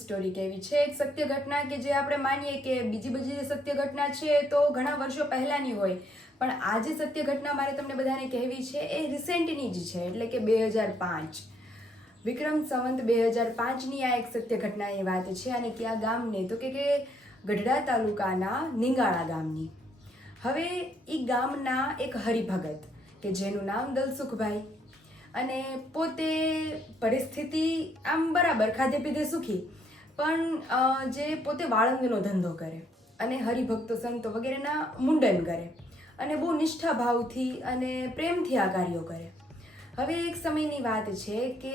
Story કેવી છે? એક સત્ય ઘટના કે જે આપણે માનીએ કે બીજી બધી સત્ય ઘટના છે તો ઘણા વર્ષો પહેલાંની હોય. પણ આ જે સત્ય ઘટના મારે તમને બધાને કહેવી છે એ રિસેન્ટની જ છે, એટલે કે બે હજાર પાંચ. વિક્રમ સંવંત બે હજાર પાંચની આ એક સત્ય ઘટનાની વાત છે અને કયા ગામની? તો કે ગઢડા તાલુકાના નિંગાળા ગામની. હવે એ ગામના એક હરિભગત કે જેનું નામ દલસુખભાઈ. અને પોતે પરિસ્થિતિ આમ બરાબર ખાધે પીધે સુખી. પણ જે પોતે વાળંદનો ધંધો કરે અને હરિભક્તો સંતો વગેરેના મુંડન કરે અને બહુ નિષ્ઠા ભાવથી અને પ્રેમથી આ કાર્યો કરે. હવે એક સમયની વાત છે કે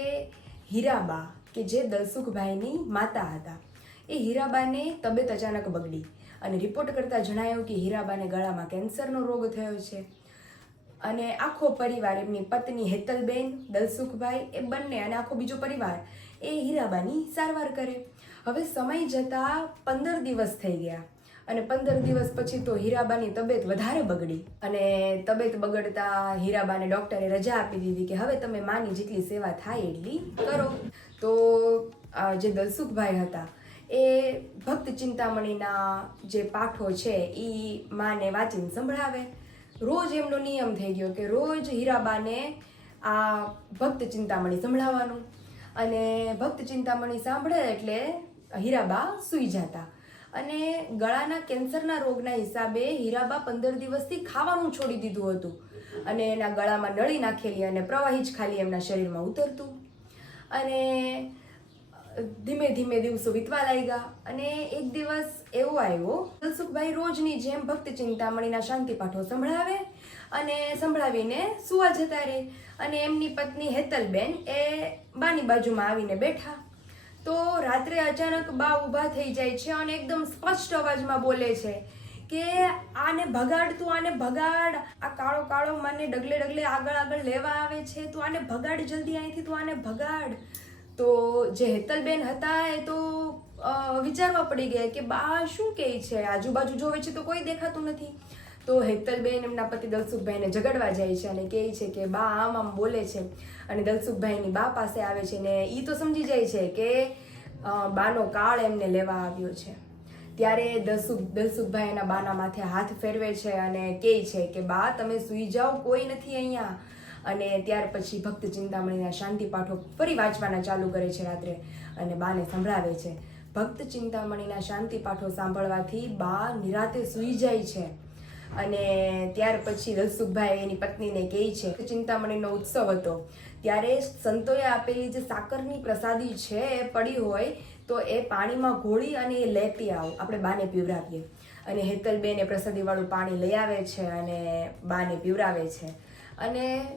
હીરાબા, કે જે દલસુખભાઈની માતા હતા, એ હીરાબાને તબિયત અચાનક બગડી અને રિપોર્ટ કરતાં જણાયું કે હીરાબાને ગળામાં કેન્સરનો રોગ થયો છે. અને આખો પરિવાર એમની પત્ની હેતલબેન, દલસુખભાઈ, એ બંને અને આખો બીજો પરિવાર એ હીરાબાની સારવાર કરે. હવે સમય જતાં પંદર દિવસ થઈ ગયા. અને પંદર દિવસ પછી તો હીરાબાની તબિયત વધારે બગડી. અને તબિયત બગડતા હીરાબાને ડૉક્ટરે રજા આપી દીધી કે હવે તમે માની જેટલી સેવા થાય એટલી કરો. તો જે દલસુખભાઈ હતા, એ ભક્ત ચિંતામણીના જે પાઠો છે એ માને વાંચીને સંભળાવે. રોજ એમનો નિયમ થઈ ગયો કે રોજ હીરાબાને આ ભક્ત ચિંતામણી સંભળાવવાનું. અને ભક્ત ચિંતામણી સાંભળે એટલે હીરાબા સૂઈ જતા. અને ગળાના કેન્સરના રોગના હિસાબે હીરાબા પંદર દિવસથી ખાવાનું છોડી દીધું હતું. અને એના ગળામાં નળી નાખેલી અને પ્રવાહી જ ખાલી એમના શરીરમાં ઉતરતું. અને ધીમે ધીમે દિવસો વીતવા લાગ્યા. અને એક દિવસ એવો આવ્યો દલસુખભાઈ રોજની જેમ ભક્ત ચિંતામણીના શાંતિ પાઠો સંભળાવે અને સંભળાવીને સુવા જતા રહે. અને એમની પત્ની હેતલબેન એ બાની બાજુમાં આવીને બેઠા. તો રાત્રે અચાનક બા ઊભા થઈ જાય છે અને એકદમ સ્પષ્ટ અવાજમાં બોલે છે કે આને ભગાડ, તું આને ભગાડ. આ કાળો કાળો મને ડગલે ડગલે આગળ આગળ લેવા આવે છે. તું આને ભગાડ, જલ્દી અહીંથી તું આને ભગાડ. તો જે હેતલબેન હતા એ તો વિચારવા પડી ગયા કે બા શું કહે છે? આજુબાજુ જોવે છે તો કોઈ દેખાતું નથી. તો હેતલબેન એમના પતિ દલસુખભાઈને જગાડવા જાય છે અને કહે છે કે બા આમ આમ બોલે છે. અને દલસુખભાઈની બા પાસે આવે છે ને એ તો સમજી જાય છે કે બાનો કાળ એમને લેવા આવ્યો છે. ત્યારે દલસુખ, દલસુખભાઈ એના બાના માથે હાથ ફેરવે છે અને કહે છે કે, બા, તમે સૂઈ જાઓ, કોઈ નથી અહીંયા. અને ત્યાર પછી ભક્ત ચિંતામણીના શાંતિ પાઠો ફરી વાંચવાના ચાલુ કરે છે રાત્રે અને બાને સંભળાવે છે. ભક્ત ચિંતામણીના શાંતિ પાઠો સાંભળવાથી બા નિરાતે સૂઈ જાય છે. અને ત્યાર પછી દલસુખભાઈ એની પત્નીને કહે છે ચિંતામણીનો ઉત્સવ હતો. ત્યારે સંતોએ આપેલી જે સાકરની પ્રસાદી છે એ પડી હોય તો એ પાણીમાં ઘોળી અને એ લેતી આવો. આપણે બાને પીવરાવીએ અને હેતલબેન એ પ્રસાદીવાળું પાણી લઈ આવે છે અને બાને પીવરાવે છે. અને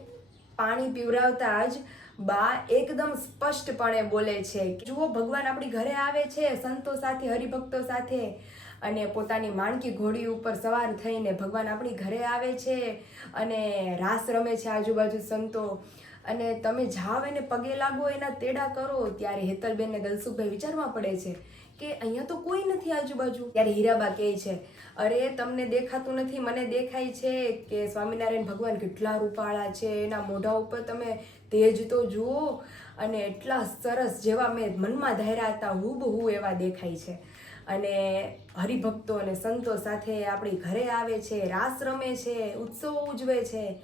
પાણી પીવરાવતા જ બા એકદમ સ્પષ્ટપણે બોલે છે જુઓ, ભગવાન આપણી ઘરે આવે છે, સંતો સાથે, હરિભક્તો સાથે અને પોતાની માણકી ઘોડી ઉપર સવાર થઈને ભગવાન આપણી ઘરે આવે છે અને રાસ રમે છે આજુબાજુ સંતો. અને તમે જાઓ એને પગે લાગો, એના તેડા કરો, ત્યારે હેતલબેન ને દલસુખભાઈ વિચારવા પડે છે કે અહીંયા તો કોઈ નથી આજુબાજુ. ત્યારે હીરાબા કહે છે, અરે, તમને દેખાતું નથી, મને દેખાય છે કે સ્વામિનારાયણ ભગવાન કેટલા રૂપાળા છે, એના મોઢા ઉપર તમે તેજ તો જુઓ અને એટલા સરસ જેવા મેં મનમાં ધાર્યા હતા, હુબહુ એવા દેખાય છે. અને હરિભક્તો અને સંતો સાથે આપણી ઘરે આવે છે, રાસ રમે છે, ઉત્સવો ઉજવે છે.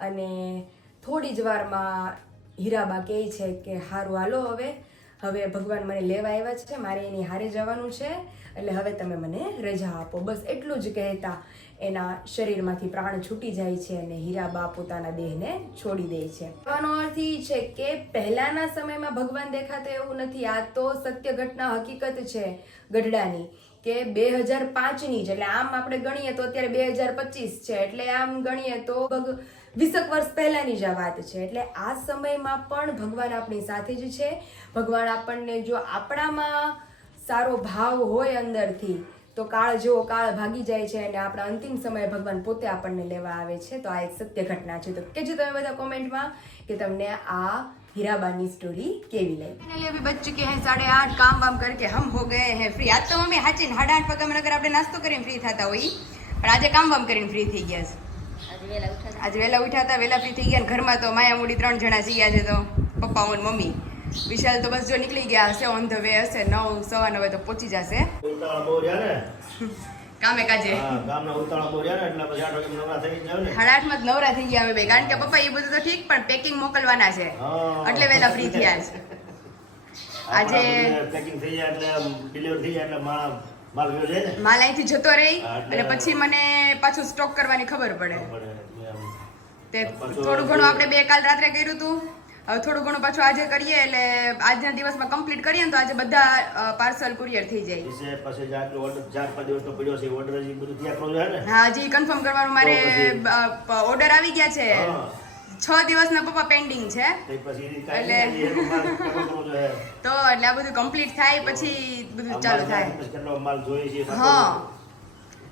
અને થોડી જ વારમાં હીરાબા કહે છે કે, હારું, હાલો હવે. હવે ભગવાન મને લેવા આવ્યા છે. મારે એની હારે જવાનું છે. એટલે હવે તમે મને રજા આપો. બસ એટલું જ કહેતા. એના શરીરમાંથી પ્રાણ છૂટી જાય છે અને હીરાબા પોતાના દેહને છોડી દે છે. આનો અર્થ એ છે કે પહેલાના સમયમાં ભગવાન દેખાતા એવું નથી. આ તો સત્ય ઘટના હકીકત છે ગઢડાની, કે બે હજાર પાંચની જ એટલે આમ આપણે ગણીએ તો અત્યારે બે હજાર પચીસ છે, એટલે આમ ગણીએ તો વીસક વર્ષ પહેલાની જ આ વાત છે. એટલે આ સમયમાં પણ ભગવાન આપણી સાથે જ છે. ભગવાન આપણને જો આપણામાં સારો ભાવ હોય અંદરથી તો કાળ જો કાળ ભાગી જાય છે અને આપણા અંતિમ સમયે ભગવાન પોતે આપણને લેવા આવે છે. તો આ એક સત્ય ઘટના છે. તો કે કેજો તમે બધા કોમેન્ટમાં કે તમને આ હીરાબાની સ્ટોરી કેવી લાગી? અભી બચ ચુકે હે સાડે આઠ કામ વામ કરકે હમ હો ગયે હે ફ્રી આજ તો મમ્મી હાચીને સાડા આઠ પગામ નગર આપણે નાસ્તો કરીને ફ્રી થતા હોય. પણ આજે કામ વામ કરીને ફ્રી થઈ ગયા છે. આજે વહેલા ઉઠાતા. વહેલા ફ્રી થઈ ગયા ઘરમાં તો માયા મૂડી ત્રણ જણા જઈ ગયા છે તો પપ્પા હું મમ્મી. વિશાલ તો બસ જો નીકળી ગયા હશે ઓન ધ વે હશે નવ સવા નવે તો પહોંચી જશે. કામે કાજે. પછી આઠ નવરા થઈ સાડા ગયા અમે બે કારણ કે પપ્પા એ બધું તો ઠીક પણ પેકિંગ મોકલવાના છે. એટલે વહેલા ફ્રી થયા છે. આજે પેકિંગ થઈ જાય એટલે ડિલિવર થઈ જાય એટલે માલ માલ અહીંથી જતો રહી અને પછી મને પાછું સ્ટોક કરવાની ખબર પડે. તે થોડું ઘણું આપણે બે કાલ રાત્રે કર્યું હતું હવે થોડું ઘણું પાછું આજે કરીએ એટલે આજના દિવસમાં કમ્પ્લીટ કરીએ ને તો આજે બધા પાર્સલ કુરિયર થઈ જાય વિશે પછી જે આટલો ચાર પાંચ દિવસ તો પડ્યો છે ઓર્ડર હજી બધું ત્યાં કરવું ને હા હજી કન્ફર્મ કરવાનું મારે ઓર્ડર આવી ગયા છે. છ દિવસના પપ્પા પેન્ડિંગ છે એટલે-? તો એટલે આ બધું કમ્પ્લીટ થાય પછી બધું ચાલુ થાય હા.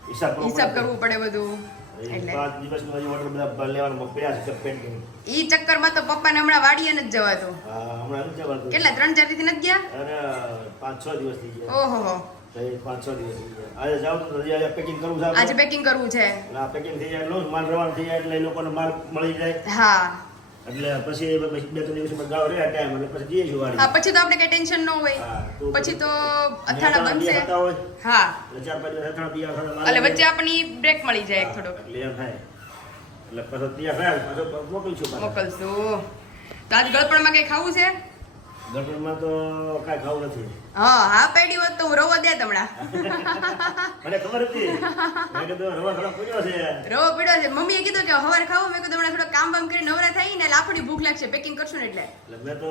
હિસાબ કરવો પડે. બધું પાંચ દિવસનો હજી order બધા લેવાના પડ્યા છે pending. ઈ ચક્કરમાં તો પપ્પાને હમણાં વાડીએ નથી જવાતું. હા, હમણાં નથી જવાતું. કેટલા ત્રણ ચારથી નથી ગયા? અરે, પાંચ છ દિવસથી ગયા. ઓહો પાંચ છ દિવસ આજે જાવ તો આજે પેકિંગ કરવું છે આજે પેકિંગ કરવું છે. પેકિંગ થઈ જાય માલ રવાના થઈ જાય એટલે લોકોને માલ મળી જાય. હા. એટલે પછી પછી બે ત્રણ દિવસમાં ગાવ રહ્યા ટાઈમ એટલે પછી જઈએ છીએ વાડી. હા પછી તો આપણે કઈ ટેન્શન ન હોય. પછી તો અથાણા બનશે. હા. ચાર પાંચ દિવસ અથાણા પીયા એટલે વચ્ચે આપણી બ્રેક મળી જાય એક થોડોક. એટલે એમ થાય. એટલે પછી ત્યાં થાય પછી મોકલશું. મોકલશું. તો આજ ગળપણમાં કઈ ખાવું છે? ગટરમાં તો કાંઈ ખાવું નથી. હા હા પેડી હોત તો હું રવો દે હમણાં. મને ખબર હતી. મેં કીધું રવા થોડો પૂર્યો છે. રવો પીડ્યો છે. મમ્મીએ કીધું કે હવાર ખાવું. મેં કીધું હમણાં થોડો કામ બામ કરીને નવરા થઈ ને એટલે ભૂખ લાગશે. પેકિંગ કરશું ને એટલે. એટલે મેં તો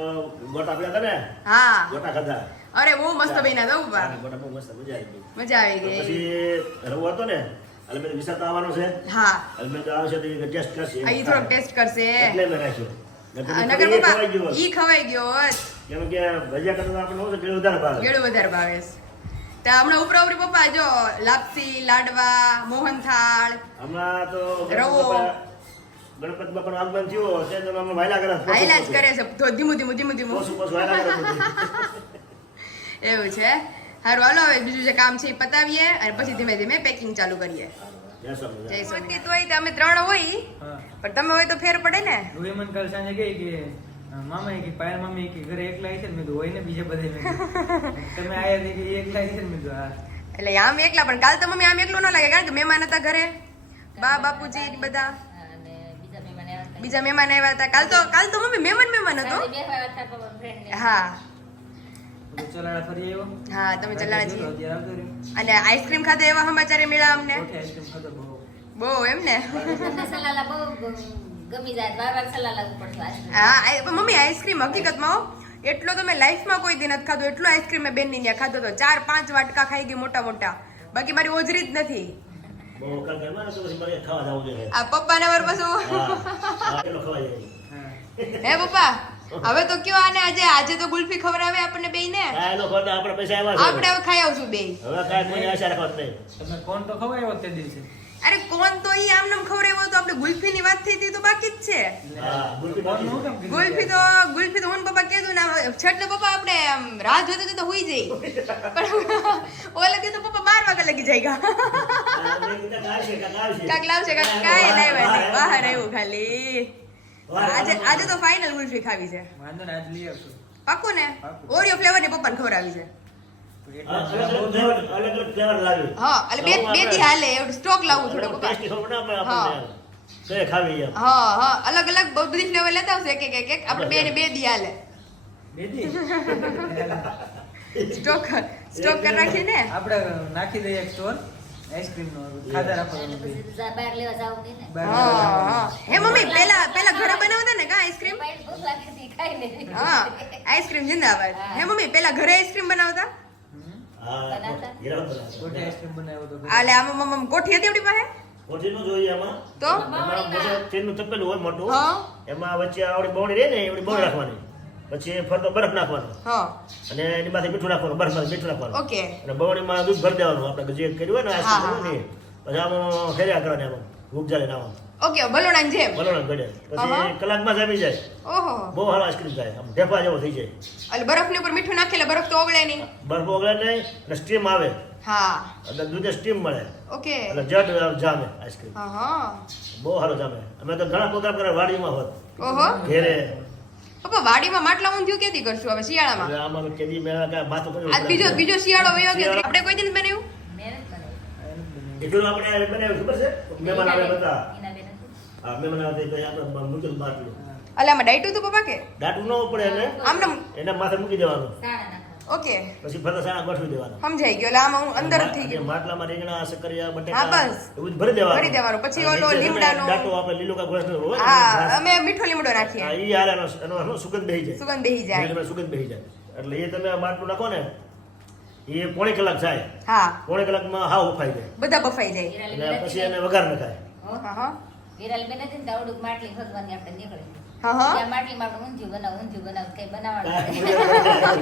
ગોટા પીયા ને. હા. ગોટા ખાધા. અરે બહુ મસ્ત બન્યા દઉં બા. ગોટા બહુ મસ્ત મજા આવી ગઈ. મજા આવી ગઈ. પછી રવો હતો ને એટલે મેં વિશાલ આવવાનો છે. હા. એટલે મેં તો આવશે તો ટેસ્ટ કરશે. આ ઈ ટેસ્ટ કરશે. એટલે મેં રાખ્યો. નકર આ તો નગર હોત. ઈ ખવાઈ ગયો હોત. કેમ કે ભજીયા કરતા આપણે ઓછું તેલ વધારે ભાવે. ગળું વધારે ભાવે તો હમણાં ઉપરા ઉપરી પપ્પા જો લાપસી લાડવા મોહનથાળ હમણાં તો રવો. ગણપતિ બાપાનું આગમન થયું છે તો અમે વાયલા કરે આયલા જ કરે છે તો ધીમું ધીમું ધીમું ધીમું. પોસું પોસું વાયલા કરે એવું છે? હારું હાલો હવે બીજું જે કામ છે એ પતાવીએ અને પછી ધીમે ધીમે પેકિંગ ચાલુ કરીએ. જય સ્વામી. તોય તો અમે ત્રણ હોય પણ તમે હોય તો ફેર પડે ને? મને કે? મામા એ કે પાયલ મમ્મી કે ઘરે એકલા છે ને મેં હોય ને બીજા બધે મેં તમે આયા દે કે એકલા છે ને? મેં હા. એટલે આમ એકલા પણ કાલ તો મમ્મી આમ એકલું ન લાગે કારણ કે મહેમાન હતા ઘરે. બા બાપુજી બધા. બીજા મહેમાન આવ્યા હતા. બીજા મહેમાન આવ્યા હતા કાલ તો કાલ તો મમ્મી મહેમાન મહેમાન હતો. હા. બધું ચલાડા ફરી આવ્યો? હા તમે ચલાડા રહ્યો. અને આઈસ્ક્રીમ ખાતે એવા સમાચારે મળ્યા અમને. બહુ. એમ ને? ગમી જાય વાર વાર હા મમ્મી આઈસ્ક્રીમ હકીકતમાં એટલો તો મેં લાઈફમાં કોઈ દી નથી ખાધો. એટલો આઈસ્ક્રીમ મેં બેનની ત્યાં ખાધો તો ચાર પાંચ વાટકા ખાઈ ગઈ મોટા મોટા. બાકી મારી ઓજરી જ નથી. આ પપ્પા ને પાછું. હા. પપ્પા હવે તો કયો આને આજે આજે તો ગુલ્ફી ખવડાવે આપણને બે ને આપણે પૈસા આપણે હવે ખાઈ આવશું બે હવે કાંઈ કોઈની આશા રાખવાની નહીં. તમે કોણ તો ખવાયો તે દિવસે? અરે કોણ તો ઈ આમ નામ ખવડાવ્યો તો આપણે ગુલ્ફીની વાત થઈ હતી તો બાકી જ છે. ગુલ્ફી નું? ગુલ્ફી તો ગુલ્ફી તો હું ને પપ્પા કીધું ના છઠ પપ્પા આપણે રાહ જોતો તો હોઈ જઈ. પણ ઓલે તો પપ્પા બાર વાગે લગી જાય ગા. કાક લાવશે કાક કાય લાવ્યા નહીં બહાર આવ્યું ખાલી. આજે આજે તો ફાઇનલ ગુલ્ફી ખાવી છે. વાંધો ને આજ લઈ આવશું. પાકું ને? ઓરિયો ફ્લેવરની પપ્પાને ખવડાવી છે. હા, એટલે બે બે દી હાલે એવું સ્ટોક લાવવું થોડો હા. હા હા અલગ અલગ બહુ બધી ફ્લેવર લેતા આવશે એક એક એક આપણે બે ને બે દી હાલે. સ્ટોક સ્ટોક કરી રાખીએ ને આપણે નાખી દઈએ સ્ટોર આઈસ્ક્રીમ નો ખાધા રાખવાનું બહાર લેવા જાવું ને. હા હા. હે મમ્મી પેલા પેલા ઘરે બનાવતા ને કા આઈસ્ક્રીમ ભાઈ ભૂખ લાગી હતી, ખાઈ લે. હા આઈસ્ક્રીમ જિંદાબાદ. હે. મમ્મી પેલા ઘરે આઈસ્ક્રીમ બનાવતા? આલે આમ આમ આમ કોઠી હતી આપણી પાસે? કોઠીનું જોઈએ આમાં. તો? ચેનનું તપેલું હોય મોટું. એમાં વચ્ચે આવડી બોણી રહે ને એવડી બોણી રાખવાની. પછી ફરતો બરફ નાખવાનો. અને એની માથે મીઠું નાખવાનું બરફમાં મીઠું નાખવાનું. ઓકે. અને બવણીમાં દૂધ ભરી દેવાનું આપણે જે કર્યું હોય ને પછી આમ ફેર્યા કરવાની આમાં ભૂખ નાવાનું. ઓકે બલોણાની જેમ. બલોણા ઘડે પછી કલાકમાં જામી જાય. ઓહો. બહુ સારો આઈસ્ક્રીમ થાય આમ ઢેફા જેવો થઈ જાય. એટલે બરફની ઉપર મીઠું નાખેલે બરફ તો ઓગળે નહીં. બરફ ઓગળે નહીં અને સ્ટીમ આવે. હા. એટલે દૂધે સ્ટીમ મળે. ઓકે. એટલે જડ જામે આઈસ્ક્રીમ. હા હા બહુ સારો જામે. અમે તો ઘણા પ્રોગ્રામ કરે વાડીમાં હોત. ઓહો. ઘેરે. પપ્પા વાડીમાં માટલા ઊંધ્યું કેદી કરશું હવે શિયાળામાં? આમાં કેદી મેળા કા માથું કર્યું આ બીજો બીજો શિયાળો વયો કે આપણે કોઈ દિન બનાવ્યું? મહેનત કરે એ આપણે બનાવ્યું ખબર છે? મહેમાન આવે બધા. એના બેન હતું. હા મહેમાન આવે તો પછી આપણે મૂકેલું બાટલું. અલે આમાં ડાયટું હતું પપ્પા કે દાટું ન પડે એને આમને એના માથે મૂકી દેવાનું. ઓકે. પછી ફરતા સાણા ગોઠવી દેવાનું. સમજાઈ ગયો એટલે આમાં હું અંદર થઈ અને માટલામાં રીંગણા શકરિયા હા, બસ. એવું ભરી દેવાનું. ભરી દેવાનું. પછી ઓલો નીચે છે ને લીમડાનો- દાંટો આપણે લીલો કાંઈ ઘોસ હોય હા અમે મીઠો લીમડો હા, ઈ હારે એનો એનો એનો સુગંધ બેહી જાય. સુગંધ બેહી જાય. એનો સુગંધ બેહી જાય. એટલે એ તમે આ માટલું નાખો ને એ પોણી કલાક જાય. હા. પોણી કલાકમાં હા ઉફાઈ જાય. બધા બફાઈ જાય. પછી એને ને, વઘાર નખાય. હો, હા. હા બેન હતી ને તો આવડું માટલી ખોદવાની આપણે નીકળે હા હા. ત્યાં માટલીમાં આપણે ઊંધિયું બનાવ ઊંધિયું બનાવ કઈ બનાવવાનું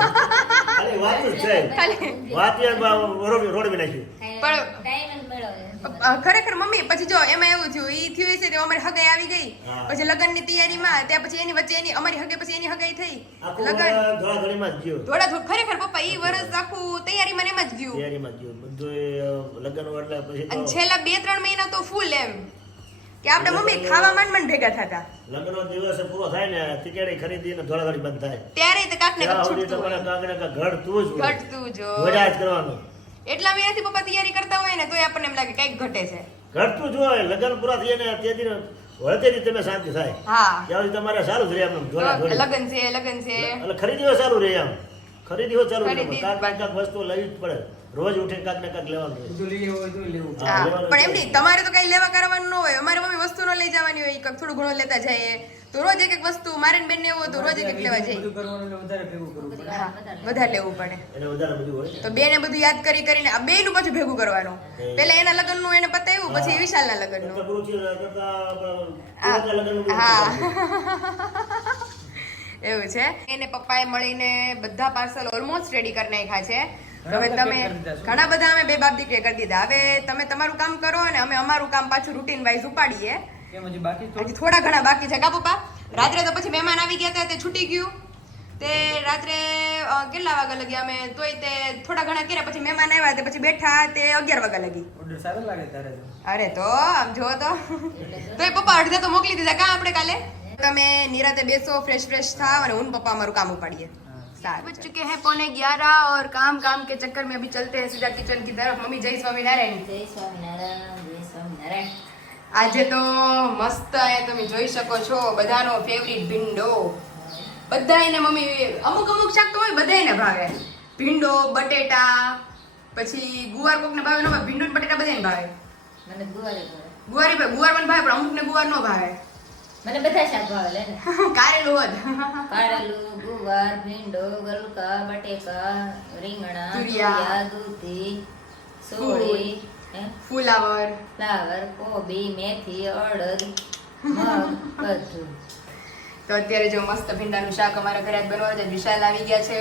ખરેખર મમ્મી પછી જો એમાં એવું થયું ઈ થયું છે અમારી હગાઈ આવી ગઈ. પછી લગ્નની તૈયારી તૈયારીમાં ત્યાં પછી એની વચ્ચે એની અમારી હગાઈ પછી એની હગાઈ થઈ. લગન. થોડા ખરેખર પપ્પા ઈ વર્ષ આખું તૈયારીમાં માં એમ જ ગયું. તૈયારી માં ગયું. બધું લગ્ન એટલે પછી અને છેલ્લા બે ત્રણ મહિના તો ફૂલ એમ. કે આપણે મમ્મી ખાવા માંડ માંડ ભેગા થતા. લગ્નનો દિવસ પૂરો થાય ને તિકેડી ખરીદીને ધોળાધોળી બંધ થાય. ત્યારે તો કાક ને છૂટતું હોય. કાક ને કાંક ઘડતું જ. ઘટતું જો મજા જ કરવાનું. એટલા મહિનાથી પપ્પા તૈયારી કરતા હોય ને તોય આપણને એમ લાગે કંઈક ઘટે છે. ઘટતું જ હોય. લગ્ન પૂરા થઈએ ને તે દી વળતેથી તમે શાંતિ થાય. હા. ત્યાં તમારે સારું જ રહે એમ ધોળાધોળી. લગન છે લગન છે. એટલે ખરીદી હોય સારું રહે એમ. ખરીદી હોય ચાલુ રહે કાક કાક વસ્તુ લેવી જ પડે. રોજ ઉઠે કાક ને કાક લેવાનું પણ એમ નહીં તમારે તો કઈ લેવા કરવાનું ન હોય. અમારે મમ્મી વસ્તુ ન લઈ જવાની હોય કંઈક થોડું ઘણું લેતા જઈએ. તો રોજ એક એક વસ્તુ મારે ને બેન ને એવું હોય તો રોજ એક એક લેવા જઈએ. વધારે ભેગું કરવું પડે. હા વધારે લેવું પડે. તો બે ને બેને બધું યાદ કરી કરીને આ બેનું પાછું ભેગું કરવાનું. પેલા એના લગ્નનું એને પતાવ્યું પછી વિશાલના લગ્નનું. લગ્ન બધું હા. એવું છે. એને પપ્પાએ મળીને બધા પાર્સલ ઓલમોસ્ટ રેડી કરી નાખ્યા છે. હવે તમે. ઘણા બધા અમે બે બાપ દીકરી કરી દીધા. હવે તમે તમારું કામ કરો અને અમે અમારું કામ પાછું રૂટીન વાઇઝ ઉપાડીએ હજી થોડું ઘણા બાકી છે કા પપ્પા? રાત્રે તો પછી મહેમાન આવી ગયા હતા તે છૂટી ગયું. તે રાત્રે કેટલા વાગ્યા લગી અમે? તોય તે થોડા ઘણા કર્યા પછી મહેમાન આવ્યા તે પછી બેઠા તે અગિયાર વાગ્યા લગી. ઓર્ડર સારો લાગે તારે અરે તો આમ જો તો. તોય પપ્પા અડધા તો મોકલી દીધા કા આપણે કાલે? તમે નિરાતે બેસો ફ્રેશ ફ્રેશ થાવ અને હું પપ્પા અમારું કામ ઉપાડીએ. बज चुके हैं पौने ग्यारह और काम काम के चक्कर में अभी चलते हैं सीधा किचन की तरफ मम्मी जय स्वामीनारायण જય સ્વામિનારાયણ જય સ્વામિનારાયણ આજે તો મસ્ત અહીંયા તમે જોઈ શકો છો બધાનો ફેવરિટ ભીંડો બધાયને મમ્મી અમુક અમુક શાક તો હોય બધાયને ભાવે ભીંડો બટેટા પછી ગુવાર કોકને ભાવે ન ભાવે ભીંડો ને બટેટા બધાને ભાવે મને ગુવારે ભાવે ગુવારી ભાવે ગુવાર મને ભાવે પણ અમુકને ગુવાર ન ભાવે મને બધા શાક ભાવે લે ને કારેલું હોત કારેલું ગુવાર ભીંડો ગલકા બટેકા રીંગણા તુરિયા. દૂધી સોળી ફુલાવર ફ્લાવર કોબી મેથી અડદ મગ બધું. તો અત્યારે જો મસ્ત ભીંડાનું શાક અમારા ઘરે આજ બનવાનું છે વિશાલ આવી ગયા છે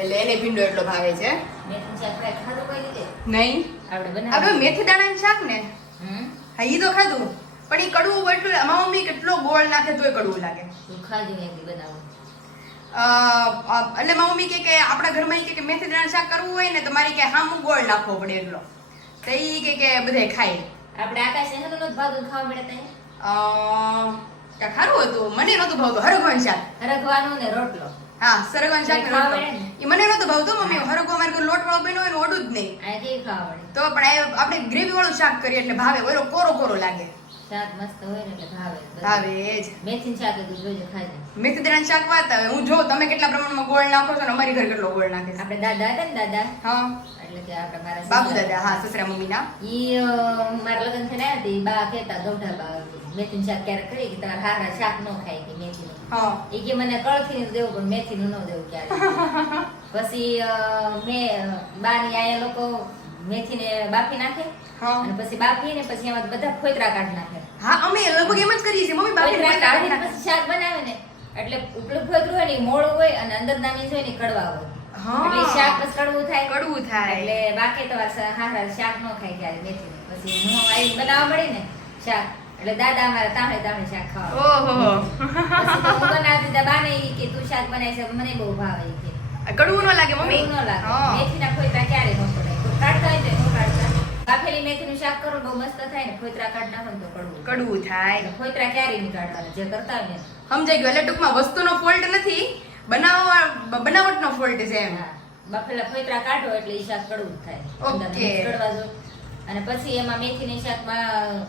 એટલે એને ભીંડો એટલો ભાવે છે. નહીં. આપણે મેથી દાણાનું શાક ને? હા ઈ તો ખાધું. પણ એ કડવું એટલું મારા મમ્મી કેટલો ગોળ નાખે તોય કડવું લાગે. તું ખાધું બનાવું. એટલે મારી મમ્મી કે કે આપણા ઘરમાં કે મેથી દાણા શાક કરવું હોય ને તો મારી કે હામું ગોળ નાખવો પડે એટલો. તો એ કે કે બધે ખાય. આપણે આકાશ એનું નથી ભાગ ખાવા મળે અ, ખારું હતું. મને નહોતું ભાવતું. હરગવાનું શાક. હરગવાનું ને રોટલો. હા સરગવાનું શાક ને રોટલો. એ મને નહોતું ભાવતું મમ્મી. હરગો કોઈ લોટ વાળો બન્યો હોય ઓડું જ નહીં. તો પણ આપણે ગ્રેવી વાળું શાક કરીએ એટલે ભાવે. ઓલો કોરો કોરો લાગે. શાક મસ્ત હોય ને એટલે ભાવે. ભાવે જ. મેથીનું શાક હતું જોજો ખાજે મેથી દાણાનું શાક વાત આવે હું જોઉં તમે કેટલા પ્રમાણમાં ગોળ નાખો છો ને અમારી ઘરે કેટલો ગોળ નાખે આપણે દાદા હતા ને દાદા. હા. એટલે કે આપણે મારા બાબુ દાદા હા સસરા મમ્મીના. ઈ મારા લગ્ન થઈને આવ્યા હતા, બા કહેતા બા મેથીનું શાક ક્યારેક કરી કે તારા હારા શાક ન ખાય કે મેથીનું. હા. એ કે મને કળથી દેવું પણ મેથીનું ન દેવું ક્યારે પછી મેં બાની આયા લોકો મેથીને બાફી નાખે અને પછી બાફીને પછી એમાં બધા ફોતરા કાઢી નાખે. હા અમે લગભગ એમ જ કરીએ છીએ. મમ્મી બાકી કાઢી નાખે પછી શાક બનાવે ને એટલે ઉપલું ફોતરું હોય ને મોળું હોય અને અંદર નાની હોય ને કડવા હોય. એટલે શાક બસ કડવું થાય. કડવું થાય. એટલે બાકી તો હારા શાક ન ખાય ક્યારે મેથી પછી હું આવી બનાવવા મળી ને શાક એટલે દાદા અમારા તાહે તાહે શાક ખાવા ઓહો. હું બનાવતી તા બાને કે તું શાક બનાવી છે મને બહુ ભાવે કે. કડવું ન લાગે મમ્મી. ન લાગે. મેથી ના ફોતરા ક્યારે ન કોઈ કાઢતા હોય તો ન કાઢતા. મેથીનું શાક કરો બહુ મસ્ત થાય ને ફોતરા કાઢ નાખો તો કડવું. કડવું થાય. ફોતરા ક્યારે નહીં કાઢવાના જે કરતા હોય ને. સમજાઈ ગયું. એટલે ટૂંકમાં વસ્તુનો ફોલ્ટ નથી બનાવવા બનાવટનો ફોલ્ટ છે એમ. કાઢો એટલે ઈ શાક કડવું થાય. ઓકે. કડવા જો. અને પછી એમાં મેથીની શાકમાં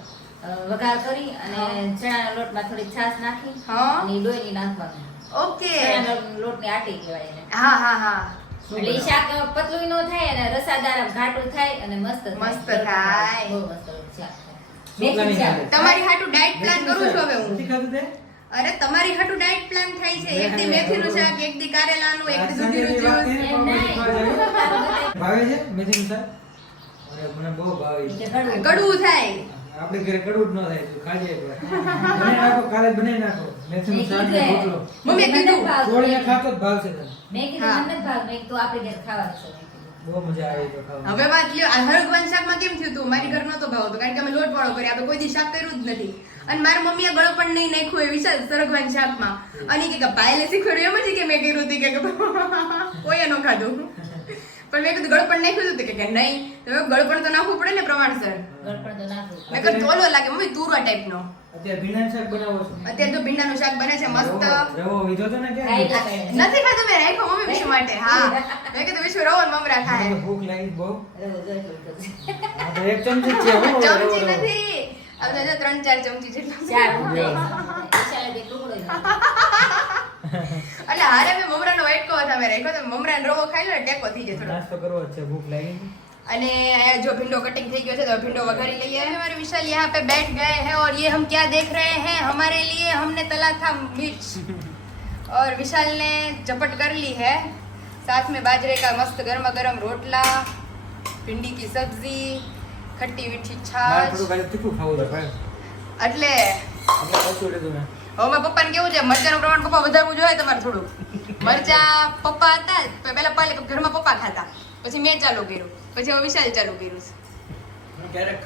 વઘાર કરી અને ચણાના લોટમાં થોડી છાશ નાખી હા. અને નાખવાની ડોયની નાખવાનું. ઓકે. ચણાના લોટની આટી કહેવાય એને. હા હા હા. એટલે શાક પતલું નો થાય અને રસાદાર ઘાટું થાય અને મસ્ત મસ્ત થાય. બહુ મસ્ત શાક તમારી હાટુ ડાયટ પ્લાન કરું છું હવે હું. અરે તમારી હાટુ ડાયટ પ્લાન થાય છે. એક દી મેથીનું શાક એક દી કારેલાનું એક દી દૂધીનું જ્યુસ. ભાવે છે? મેથીનું શાક? અરે મને બહુ ભાવે છે. કડવું. થાય. આપણે ઘરે કડવું જ ન થાય તું ખાજે એકવાર. બનાવી નાખો કાલે બને નાખો. મેથીનું શાક ને રોટલો. મમ્મી કીધું. નથી ખાતો જ ભાવશે તને. મેં કીધું મને નથી મેં કીધું આપણે ઘેર ખાવાનું છે બહુ મજા આવે તો ખાવાની. હવે વાત લ્યો આ હરગવાન શાકમાં કેમ થયું હતું મારી ઘર નતો ભાવતો કારણ કે અમે લોટ વાળો કર્યા તો કોઈ દી શાક કર્યું જ નથી. અને મારા મમ્મીએ ગળો પણ નહીં નાખ્યું એ વિશાલ સરગવાન શાકમાં અને કે પાયલે શીખવાડ્યું એમ જ કે મેં કર્યું હતું કે કોઈ ન ખાધું. પણ મેં કીધું ગળપણ નાખ્યું હતું તો કે નહીં તમે ગળપણ તો નાખવું પડે ને પ્રમાણસર ગળપણ તો નાખવું. મેં કીધું તોલો લાગે મમ્મી તુરવા ટાઈપનો અત્યારે ભીંડાનું શાક બનાવો છો અત્યારે તો ભીંડાનું શાક બને છે મસ્ત રવો- રવો તો ને ખાઈ નથી ખાધું મેં રાખ્યો મમ્મી વિશ્વ માટે હા મેં કીધું વિશ્વ રવો મમરા ખાય ભૂખ લાગી બહુ રવો જોઈ લો તો. એક ચમચી છે હો, ચમચી નથી હવે જો ત્રણ ચાર ચમચી જેટલો ચાર ટુકડો. એટલે હારે મેં મમરાનો વાઇટકો હતા મેં રાખ્યો તો મમરાનો રવો ખાઈ લો ટેકો થઈ જાય થોડો નાસ્તો કરવો જ છે ભૂખ લાગી છે. અને અહીંયા જો भिंडो कटिंग થઈ ગયો છે तो भिंडो वघारी लिए हैं हमारे विशाल यहाँ पे बैठ गए हैं और ये हम क्या देख रहे हैं हमारे लिए हमने तला था मिर्च और विशाल ने झपट कर ली है साथ में बाजरे का मस्त गर्मा गर्म रोटला भिंडी की सब्जी खट्टी मीठी મારે छाछ થોડું ખાલી તીખું ખાવું છે ભાઈ. એટલે આપણે ઓછું લીધું મેં. હવે મારા પપ્પાને કેવું છે? મરચાનું પ્રમાણ પપ્પા વધારવું જોઈએ તમારે થોડું મરચા પપ્પા હતા તો પહેલા પહેલા ઘરમાં પપ્પા ખાતા. પછી મેં ચાલુ કર્યું. પછી હવે વિશાલ ચાલુ કર્યું છે. હું ક્યારેક.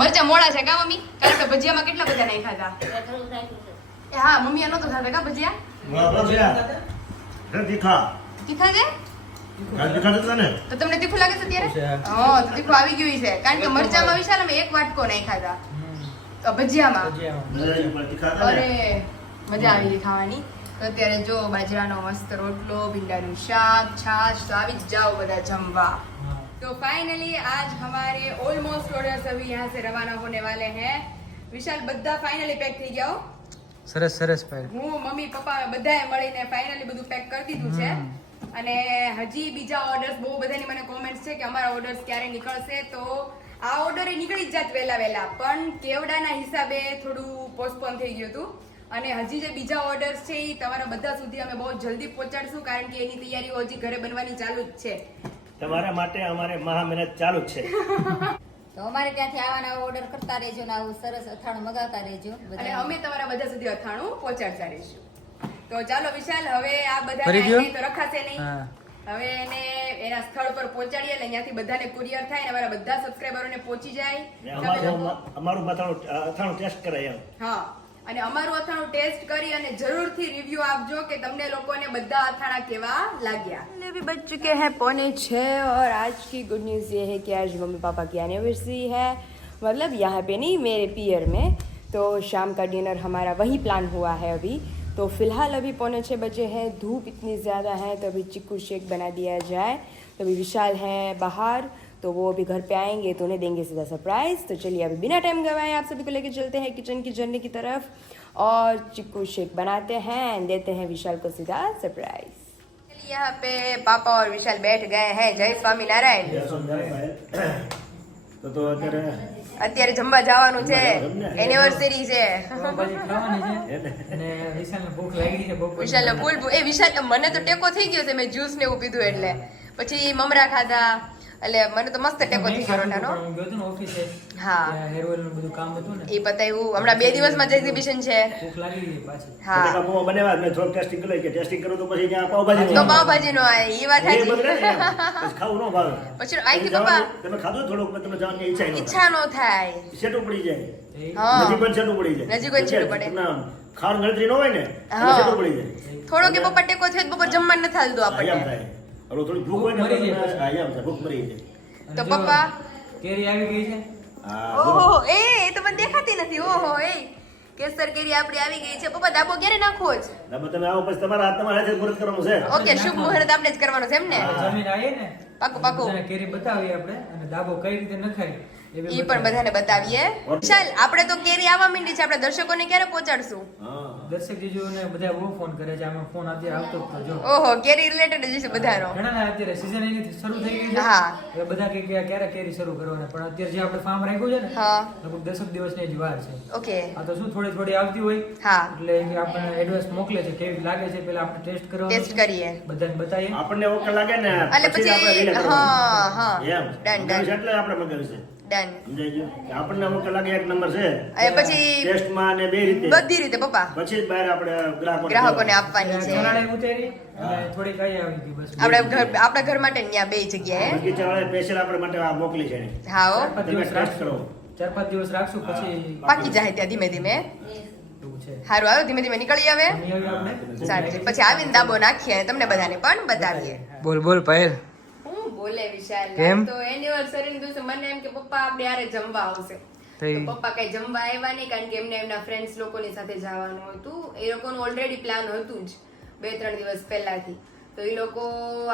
મરચા મોડા છે કા મમ્મી? કારણ કે ભજીયામાં કેટલા બધા નહીં ખાતા? હા મમ્મી નતો ખાતા કા ભજીયા? તીખા તીખા છે? તો તમને તીખું લાગે છે ત્યારે અત્યારે હા તો તીખું આવી ગયું છે. કારણ કે મરચામાં વિશાલ અમે એક વાટકો નહીં ખાતા. ભજીયામાં ભજીયામાં. મજા આવી પણ તીખા હતા ને અરે મજા આવી ગઈ ખાવાની તો અત્યારે જો બાજરાનો મસ્ત રોટલો ભીંડાનું શાક છાશ તો આવી જ જાઓ બધા જમવા હા. तो फाइनली आज हमारे ऑलमोस्ट ऑर्डर सभी यहाँ से रवाना होने वाले हैं વિશાલ બધા ફાઇનલી પેક થઈ ગયા હો. સરસ સરસ ભાઈ હું મમ્મી પપ્પા બધાએ મળીને ફાઇનલી બધું પેક કરી દીધું છે અને હજી બીજા ઓર્ડર્સ બહુ બધાની મને કોમેન્ટ્સ છે કે અમારા ઓર્ડર્સ ક્યારે નીકળશે તો આ ઓર્ડર એ નીકળી જ જાત વહેલા વહેલા. પણ કેવડાના હિસાબે થોડું પોસ્ટપોન થઈ ગયું હતું. અને હજી જે બીજા ઓર્ડર્સ છે એ તમારા બધા સુધી અમે બહુ જલ્દી પહોંચાડશું કારણ કે એની તૈયારીઓ હજી ઘરે બનવાની ચાલુ જ છે. તમારા માટે અમારે મહા મહેનત ચાલુ જ છે. તો અમારે ત્યાંથી આવાના ઓર્ડર કરતા રહેજો ને આવું સરસ અથાણું મગાવતા રહેજો અને બધા અમે તમારા બધા સુધી અથાણું પહોંચાડતા રહીશું. તો ચાલો વિશાલ હવે આ બધા તો રખાશે નહીં. હા. હવે એને એના સ્થળ પર પહોંચાડીએ એટલે અહીંયાથી બધાને કુરિયર થાય ને અમારા બધા સબસ્ક્રાઈબરોને પહોંચી જાય ને તમે લોકો- અમારું અમારું માથાનું અથાણું ટેસ્ટ કરાય એમ હા અને અમારું અથાણું ટેસ્ટ કરી અને જરૂરથી રિવ્યુ આપજો કે તમને લોકોને બધા અથાણા કેવા લાગ્યા अभी बज चुके हैं पौने छः और आज की गुड न्यूज़ ये है कि आज मम्मी पापा की एनिवर्सरी है मतलब यहाँ पे नहीं मेरे पियर में तो शाम का डिनर हमारा वही प्लान हुआ है अभी तो फ़िलहाल अभी पौने छः बजे हैं, धूप इतनी ज़्यादा है तो अभी चिक्कू शेक बना दिया जाए। तो अभी विशाल है बाहर तो वो अभी घर पे आएँगे तो उन्हें देंगे सीधा सरप्राइज़। तो चलिए अभी बिना टाइम गवाए आप सभी को लेके चलते हैं किचन की जर्नी की तरफ़ और चिक्कू शेक बनाते हैं एंड देते हैं विशाल को सीधा सरप्राइज़। यहाँ पे पापा और विशाल बैठ गए हैं। जय स्वामी नारायण। તો તો અત્યારે જમવા જવાનું છે. એનિવર્સરી છે. વિશાલ ખાવાની છે. અને વિશાલને ભૂખ લાગી છે બપોરની. વિશાલ ફૂલ એ વિશાલ મને તો ટેકો થઈ ગયો છે મેં જ્યુસ ને એવું પીધું એટલે. પછી મમરા ખાધા. એટલે મને તો મસ્ત ટેકો થઈ ગયો ઓફિસે. હા. હેરવેલનું બધું કામ હતું ને. એ પતાવ્યું હમણાં બે દિવસમાં જ એક્ઝિબિશન છે. ભૂખ લાગી ગઈ પાછી. હા. પૌવા બનાવ્યા મેં થોડુંક ટેસ્ટિંગ કરી કે ટેસ્ટિંગ કરું તો પછી ત્યાં પાવભાજી તો પાવભાજી નો આવે. એ વાત સાચી. પછી ખાવું નો ભાવે. પછી અહીંથી કે પપ્પા? તમે ખાધું થોડુંક પણ તમને જવાની ઈચ્છા ન ઈચ્છા નો થાય. સેટું પડી જાય. હા. નજીક પણ સેટું પડી જાય. નજીક પણ સેટું પડે. ખાવાનું ગણતરી ન હોય ને. સેટું પડી જાય. થોડો કે પપ્પા ટેકો થયો બપોર જમવાનું નથી હાલતું આપણે આપણને. થાય. હવે થોડી ભૂખ હોય ને મરી જાય આયામ થાય ભૂખ મરી જાય. તો પપ્પા? કેરી આવી ગઈ છે? હા ઓહો એ એ તો મને દેખાતી નથી. ઓહો એ. કેસર કેરી આપણી આવી ગઈ છે. પપ્પા દાબો ક્યારે નાખવો છે? તમે તમે આવો પછી તમારા હાથ તમારા હાથે મુહૂર્ત કરવાનું છે. ઓકે શુભ મુહૂર્ત આપણે જ કરવાનો છે એમ ને? જમીન આવી ને પાકું, પાકું. કેરી બતાવી આપણે અને દાબો કઈ રીતે નખાય. એ પણ બધાને બતાવીએ. ચાલ આપણે તો કેરી આવવા માંડી છે આપણે દર્શકોને ક્યારે પહોંચાડશું? હા. દર્શક જીજુને બધા બહુ ફોન કરે છે આમાં ફોન અત્યારે આવતો જ જો. ઓહો કેરી રિલેટેડ જ છે બધાનો. ઘણા ને અત્યારે સીઝન એની શરૂ થઈ ગઈ છે. હા. એ બધા કે કે ક્યારે કેરી શરૂ કરવાના પણ અત્યારે જે આપણે ફાર્મ રાખ્યું છે ને હા. લગભગ દસક દિવસની જ વાર છે. ઓકે. આ તો શું થોડી થોડી આવતી હોય હા. એટલે એ આપણને એડવાન્સ મોકલે છે કેવી લાગે છે પેલા આપણે ટેસ્ટ કરવાનું ટેસ્ટ કરીએ. બધાને બતાવીએ. આપણને ઓકે લાગે ને એટલે પછી આપણે હા હા. એમ. ડન ડન એટલે આપણે મગાવ્યું છે ડન આપણને અમુક કલાક એક નંબર છે. અને પછી ટેસ્ટમાં ને બે રીતે. બધી રીતે પપ્પા. પછી બહાર આપણે ગ્રાહકોને ગ્રાહકોને આપવાની છે. ચણાને ઉતારી અને થોડી કઈ આવી હતી બસ. આપણે ઘર આપણા ઘર માટે ત્યાં બે જગ્યાએ special આપણે માટે આ મોકલી છે. હા ઓ તમે કરો. ચાર પાંચ દિવસ રાખશું પછી પાકી જાય ત્યાં ધીમે ધીમે. સારું હાલો ધીમે ધીમે નીકળી આવે. સારું પછી આવીને દાબો નાખીએ તમને બધાને પણ બતાવીએ. બોલ બોલ પાયલ હું બોલે વિશાલ? તો એનિવર્સરી ના દિવસે મને એમ કે પપ્પા આપણે આરે જમવા આવશે. તો પપ્પા કઈ જમવા આવ્યા નહીં કારણ કે એમને એમના ફ્રેન્ડ્સ લોકોની સાથે જવાનું હતું. એ લોકોનું ઓલરેડી પ્લાન હતું જ બે ત્રણ દિવસ પહેલાથી. તો એ લોકો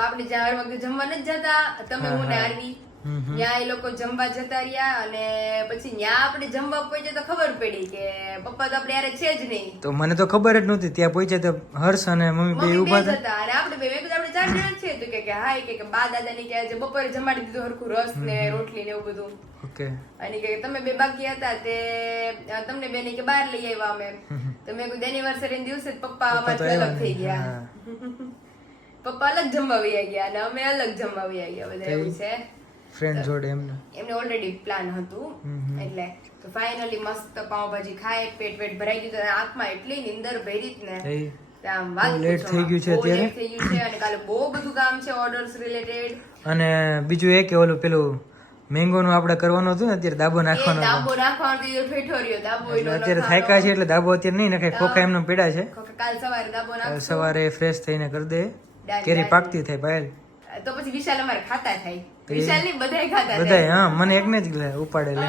આપણે જ્યાં વખતે જમવા નથી જતા. તમે હું ને આરવી ત્યાં એ લોકો જમવા જતા રહ્યા અને પછી ત્યાં આપણે જમવા પહોંચ્યા તો ખબર પડી કે પપ્પા તો આપણે યારે છે જ નહીં. તો મને તો ખબર જ નહોતી ત્યાં પહોંચ્યા તો હર્ષ અને મમ્મી બે ઊભા હતા અને આપણે બે મેં આપણે ચાર જણા છે તો કે કે હા કે કે બા દાદા ની કે આજે બપોરે જમાડી દીધું હરખું રસ ને રોટલી ને એવું બધું. ઓકે. અને કે તમે બે બાકી હતા તે તમને બે કે બહાર લઈ આવ્યા અમે. તો મેં કીધું એનિવર્સરી દિવસે પપ્પા અમારે અલગ થઈ ગયા. પપ્પા અલગ જમવા વયા ગયા અને અમે અલગ જમવા વયા ગયા બધા એવું છે. ફ્રેન્ડ જોડે એમને. એમને ઓલરેડી પ્લાન હતું. એટલે તો ફાઇનલી મસ્ત પાવભાજી ખાય પેટ પેટ ભરાઈ ગયું આંખમાં એટલી નીંદર ભરી જ ને. લેટ થઈ ગયું છે અત્યારે? થઈ ગયું છે અને કાલે બહુ બધું કામ છે ઓર્ડર્સ રિલેટેડ અને બીજું એ કે ઓલું પેલું મેંગો નું આપણે કરવાનું હતું ને અત્યારે દાબો નાખવાનો. દાબો નાખવાનો ઠઠોર્યો દાબો અત્યારે નખાવાનો. છે એટલે દાબો અત્યારે નહીં નખાય ખોખા એમનો પીડા છે. કાલ સવારે દાબો નાખ સવારે ફ્રેશ થઈને કરી દે. કેરી પાકતી થાય પાયલ તો પછી વિશાલ અમારે ખાતા થાય. તે- વિશાલની બધાય ખાતા બધાય હા મને એકને જ ઉપાડે લે.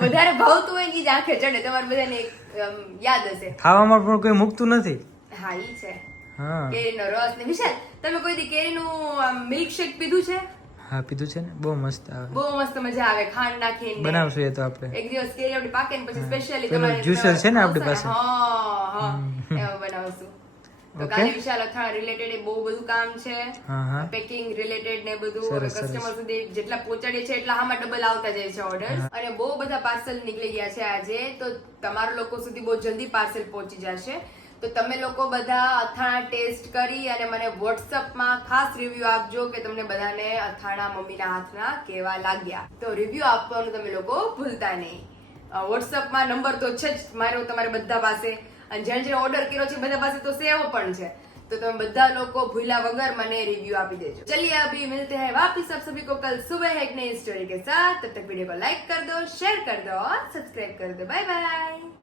વધારે ભાવતું હોય ઈ જ આંખે ચડે તમારે બધાને યાદ હશે. ખાવામાં પણ કોઈ મૂકતું નથી? હા ઈ છે. કેરીનો રસ ને વિશાલ તમે કોઈ દી કેરીનું મિલ્કશેક પીધું છે? હા પીધું છે ને બહુ મસ્ત આવે. બહુ મસ્ત મજા આવે ખાંડ નાખીને બનાવશું એ તો આપણે. એક દિવસ કેરી આપણી પાકે ને પછી સ્પેશિયલી તમારે જ્યુસર છે ને આપણી પાસે? હા હા. તો. કાલે વિશાલ અથાણા રિલેટેડ બહુ બધું કામ છે. પેકિંગ રિલેટેડ ને બધું. કસ્ટમર સુધી જેટલા પહોંચાડીએ છે એટલા આમાં ડબલ આવતા જાય છે ઓર્ડર અને બહુ બધા પાર્સલ નીકળી ગયા છે આજે તો તમારા લોકો સુધી બહુ જલ્દી પાર્સલ પહોંચી જશે. તો તમે લોકો બધા અથાણા ટેસ્ટ કરી અને મને વોટ્સઅપમાં ખાસ રિવ્યુ આપજો કે તમને બધાને અથાણા મમ્મીના હાથના કેવા લાગ્યા. તો રિવ્યુ આપવાનું તમે લોકો ભૂલતા નહીં. વોટ્સઅપમાં નંબર તો છે જ. મારો તમારે બધા પાસે. અને જેણે જેણે ઓર્ડર કર્યો છે બધા પાસે તો સેવ પણ છે तो तुम બધા લોકો ભૂલા વગર મને रिव्यू આપી देजो चलिए अभी मिलते हैं वापस आप सभी को कल सुबह एक नई स्टोरी के साथ तब तक वीडियो को लाइक कर दो शेयर कर दो और सब्सक्राइब कर दो बाय बाय